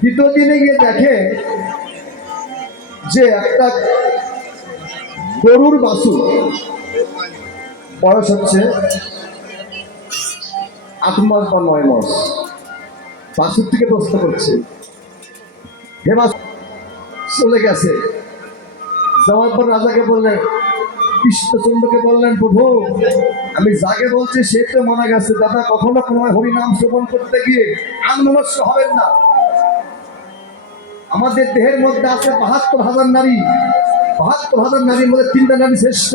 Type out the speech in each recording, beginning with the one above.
দ্বিতীয় দিনে গিয়ে দেখে যে একটা গরুর বাছুর, বয়স হচ্ছে 8 মাস বা 9 মাস। বাছুর থেকে প্রশ্ন করছে, হে বাছুর, চলে গেছে। যাওয়ার পর রাজাকে বললেন, কৃষ্ণচন্দ্রকে বললেন, প্রভু আমি যাকে বলছি সে তো মারা গেছে। দাদা কখনো কোনো হরিনাম শ্রবণ করতে গিয়ে আনমনস্ক হবেন না। আমাদের দেহের মধ্যে আছে 72,000 নারী। 72,000 নারীর মধ্যে 3টা নারী শ্রেষ্ঠ,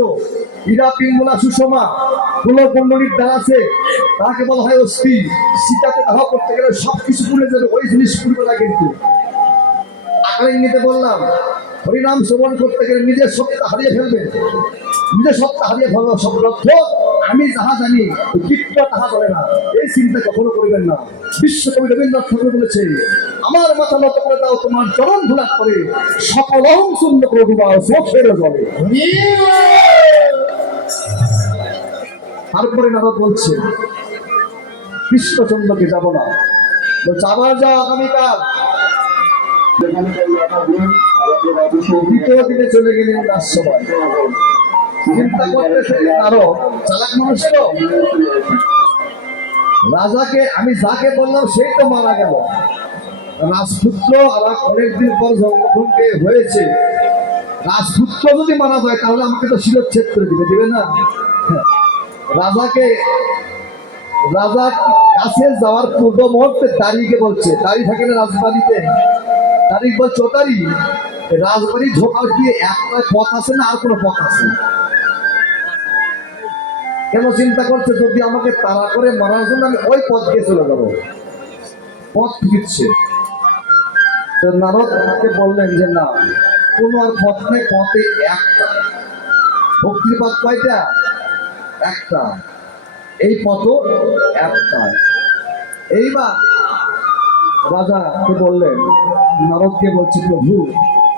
হীরা, পিঙ্গলা, সুষমা। কুলকুণ্ডলীর দ্বার আছে, তাকে বলা হয় অস্থি। সীতাকে দাহ করতে গেলে সবকিছু পুড়ে যাবে, ওই জিনিস পুড়বে না। কিন্তু আকারে ইঙ্গিতে বললাম, হরিনাম শ্রবণ করতে গেলে নিজের সত্তা হারিয়ে ফেলবে। নিজের সত্তা হারিয়ে ফেলবে শব্দ আমি যাহা জানি কীট তাহা বলে না, এই চিন্তা কখনো করবেন না। বিশ্বকবি রবীন্দ্রনাথ ঠাকুর বলেছে, আমার মাথা নত করে দাও, তোমার চরণ ধুলাত করে সকল শূন্য করে ডুবাও চোখের জলে। তারপরে নারদ বলছে, কৃষ্ণচন্দ্রকে যাব না, বলছে আবার যাও আগামীকাল। দ্বিতীয় দিনে চলে গেলেন রাজসভায়। চিন্তা করতেছে আরো চালাক মানুষ তো, রাজাকে আমি যাকে বললাম সেই তো মারা গেল। রাজপুত্র আর অনেকদিন পর জন্মগ্রহণ হয়েছে, রাজপুত্র যদি মারা যায় তাহলে আমাকে তো শিরচ্ছেদ করে দিবে না। রাজার কাছে যাওয়ার পূর্ব মুহূর্তে তারিখে বলছে, তারিখ থাকে না রাজবাড়িতে, তারিখ বলছে ও তারিখ রাজবাড়ি ঢোকার গিয়ে একটা পথ আছে না আর কোনো পথ আছে? কেন চিন্তা করছে, যদি আমাকে তাড়া করে মারার জন্য আমি ওই পথ দিয়ে চলে যাবো। পথ দিচ্ছে, নারদকে বললেন যে না, কোন আর পথ নেই, পথে একটা। ভক্তিপথ কয়টা? একটা। এই পথ একটাই। এইবার রাজাকে বললেন, নারদকে বলছে, প্রভু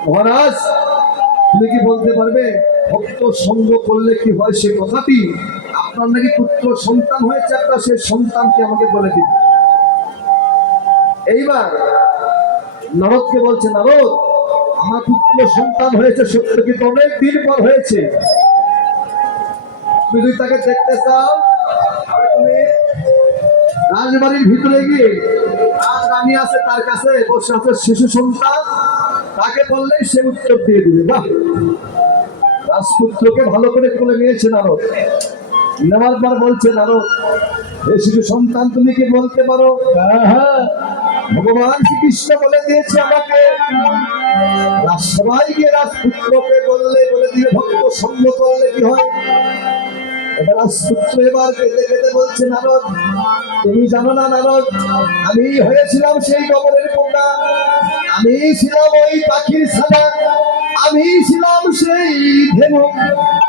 মহারাজ তুমি কি বলতে পারবে ভক্ত সঙ্গ করলে কি হয় সে কথাটি? আপনার নাকি পুত্র সন্তান হয়েছে একটা, সে সন্তানকে আমাকে বলে দিন। এইবার নারদকে বলছে, নারদ আমার পুত্র সন্তান হয়েছে সত্য, কিন্তু অনেক দিন পর হয়েছে। তুমি তাকে দেখতে চাও, তুমি রাজবাড়ির ভিতরে গিয়ে রানী আছে তার কাছে বসে আছে শিশু সন্তান, তাকে বললেই সে উত্তর দিয়ে দিবে। বাহ! রাজপুত্রকে ভালো করে কোলে নিয়েছে নারদ। নেওয়ার পর বলছে, নারদ এই শিশু সন্তান তুমি কি বলতে পারো? হ্যাঁ, ভগবান শ্রীকৃষ্ণ বলে দিয়েছে আমাকে। সবাই গিয়ে রাজপুত্রকে বলে দিয়ে ভক্ত সঙ্গ করলে কি হয়। এবার রাজপুত্র এবার কেঁদে কেঁদে বলছে, নারদ তুমি জানো না নারদ, আমি হয়েছিলাম সেই কবরের পোকা, আমি ছিলাম ওই পাখির ছানা, আমি ছিলাম সেই ধেনু,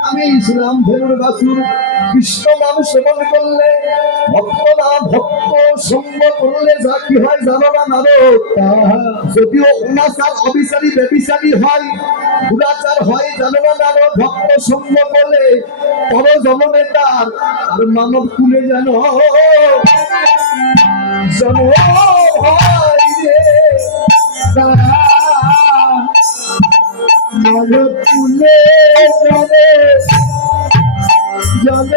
আমি ছিলাম ধেনুর বাছুর। কৃষ্ণ নাম শ্রবণ করলে, ভক্ত সঙ্গ করলে যা কি হয় জানো না নারদ? যদিও অনাচার অবিচারী ব্যভিচারী হয়, দুরাচার হয় জানো না নারদ? ভক্ত সঙ্গ করলে পর জন্মে তার আর মানব কুলে যেন জন্ম হয় রে, মানব কুলে যাবে জন্ম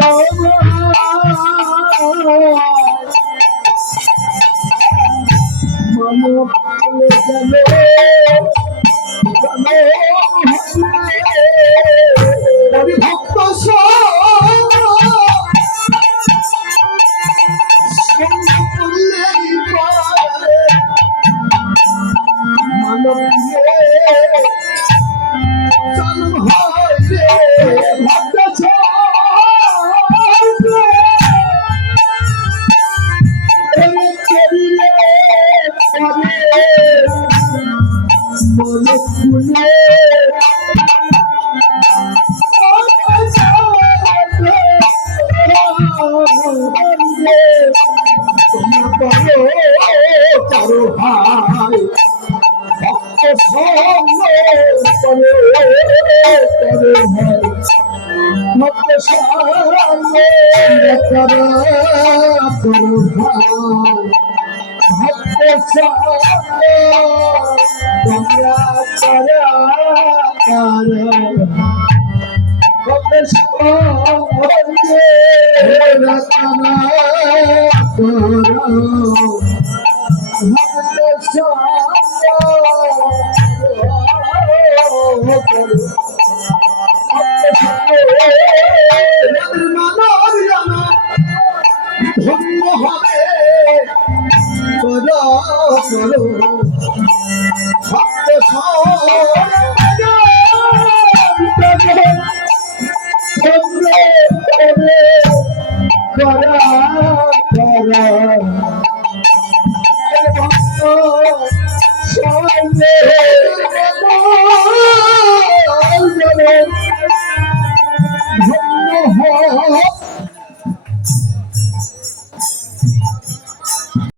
মানব কুলে যাবে ভক্ত মানব জন্ম হয় ভক্ত ভক্ত তোমরা করা ধন্য হবে করো ভক্ত